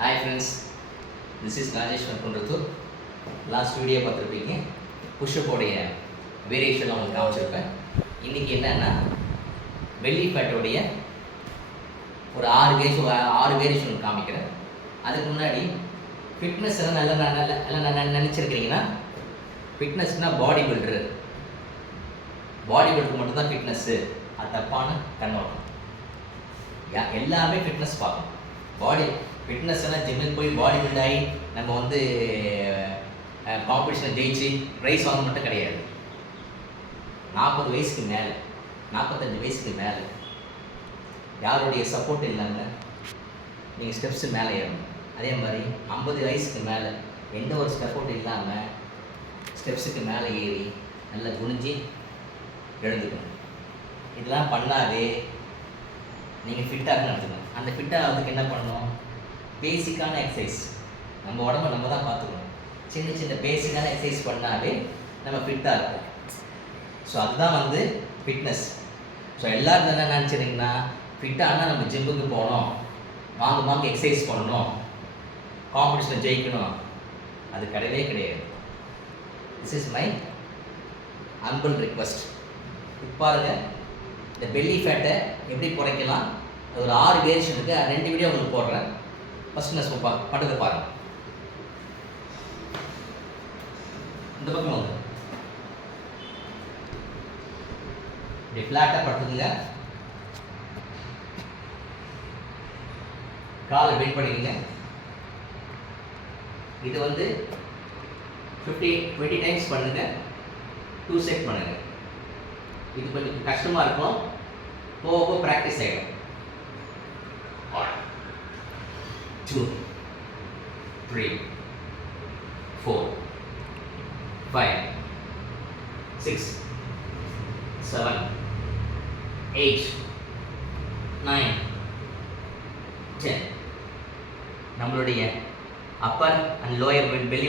Hi friends, this is Rajesh from Kundrathur. Last video பார்த்துருப்பீங்க. புஷ்அப்போடைய variation உங்களுக்கு காமிச்சிருப்பேன். இன்றைக்கி என்னென்னா பெல்லி ஃபேட்டோடைய ஒரு 6 வேரியேஷன் காமிக்கிறேன். அதுக்கு முன்னாடி ஃபிட்னஸ் எல்லாம் நல்லா நினச்சிருக்கிறீங்கன்னா, ஃபிட்னஸ்னால் பாடி பில்டரு மட்டும்தான் ஃபிட்னஸ்ஸு. அது தப்பான கண்ணோட்டம். எல்லாமே ஃபிட்னஸ் பார்க்கணும். பாடி ஃபிட்னஸ்னால் ஜிம்முக்கு போய் பாடி பில்ட் ஆகி நம்ம காம்படிஷனை ஜெயிச்சு ப்ரைஸ் வாங்க மட்டும் கிடையாது. 40 வயசுக்கு மேலே, 45 வயசுக்கு மேலே யாருடைய சப்போர்ட் இல்லாமல் நீங்கள் ஸ்டெப்ஸு மேலே ஏறணும். அதே மாதிரி 50 வயசுக்கு மேலே எந்த ஒரு சப்போர்ட் இல்லாமல் ஸ்டெப்ஸுக்கு மேலே ஏறி நல்லா குனிஞ்சு எழுந்துக்கணும். இதெல்லாம் பண்ணாவே நீங்கள் ஃபிட்டாக நடத்துக்கணும். அந்த ஃபிட்டாகிறதுக்கு என்ன பண்ணணும்? பேசிக்கான எக்ஸசைஸ். நம்ம உடம்பை நம்ம தான் பார்த்துக்கணும். சின்ன பேசிக்கான எக்ஸசைஸ் பண்ணாவே நம்ம ஃபிட்டாக இருக்கும். ஸோ அதுதான் ஃபிட்னஸ். ஸோ எல்லோரும் என்ன நினச்சிட்டிங்கன்னா, ஃபிட்டானால் நம்ம ஜிம்முக்கு போகணும், வாங்க எக்ஸசைஸ் பண்ணணும், காம்படிஷனில் ஜெயிக்கணும். அது கிடையவே கிடையாது. This is my humble request. பாருங்க, இந்த பெல்லி ஃபேட்டை எப்படி குறைக்கலாம், அது ஒரு 6 வேரியேஷன் இருக்குது. 2 வீடியோ உங்களுக்கு போடுறேன். ஃபஸ்ட் நான் பண்ணுறது பாருங்கள். இந்த பக்கம் வந்து இப்படி ஃப்ளாட்டாக படுத்துக்குங்க. காலை பெண்ட் பண்ணிக்கங்க. இது 20 டைம்ஸ் பண்ணுங்க. 2 செட் பண்ணுங்க. இது கொஞ்சம் கஷ்டமாக இருக்கும். போக ப்ராக்டிஸ் ஆகிடும். 2 3 4 5 6 7 8 9 10. நம்மளுடைய அப்பர் அண்ட் லோயர் பெல்லி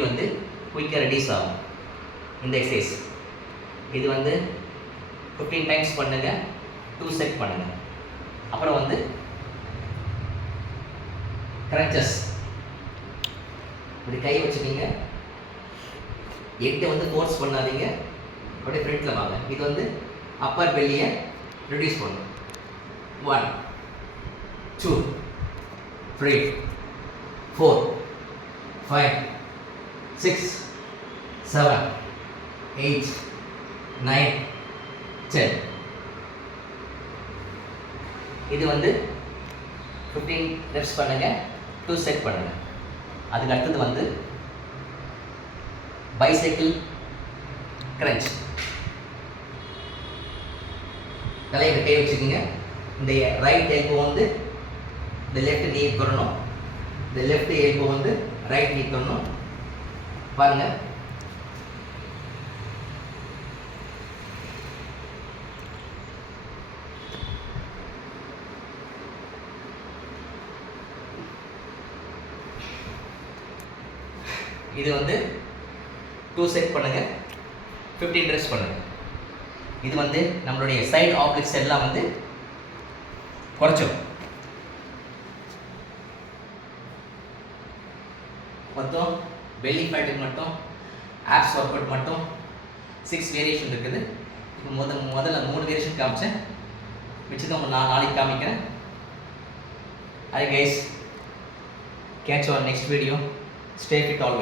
குயிக்காக ரெடியூஸ் ஆகும் இந்த எக்ஸசைஸ். இது 15 டைம்ஸ் பண்ணுங்க. 2 செட் பண்ணுங்க. அப்புறம் கிரன்ச்சஸ். இப்படி கை வச்சுக்கிங்க. 8 ஃபோர்ஸ் பண்ணாதீங்க. அப்படியே ஃப்ரண்ட்டில் வாங்க. இது அப்பர் பெல்லியை ரெடியூஸ் பண்ணும். 1 2 3 4 5 6 7 8 9 10. இது 15 ரெப்ஸ் பண்ணுங்க. 2 செட் பண்ணுங்க. அதுக்கு அடுத்தது பைசைக்கிள் கிரன்ச். தலையை கை வச்சுக்கோங்க. இந்த ரைட் எல்போ இந்த லெஃப்ட் நீ தொடணும். இந்த லெஃப்ட் எல்போ ரைட் நீ தொடணும். பாருங்க. இது 2 செட் பண்ணுங்க. 15 ரெப்ஸ் பண்ணுங்க. இது நம்மளுடைய சைடு ஆப்ளிக்ஸ் எல்லாம் குறைச்சோம். மொத்தம் பெல்லி ஃபேட்டுக்கு மட்டும் ஆப்ஸ் ஒர்க் அவுட் மட்டும் 6 வேரியேஷன் இருக்குது. இப்போ முதல்ல 3 வேரியேஷன் காமிச்சேன். மிச்சத்தை நான் நாளைக்கு காமிக்கிறேன். Hi guys, catch you on next video. Stay fit always.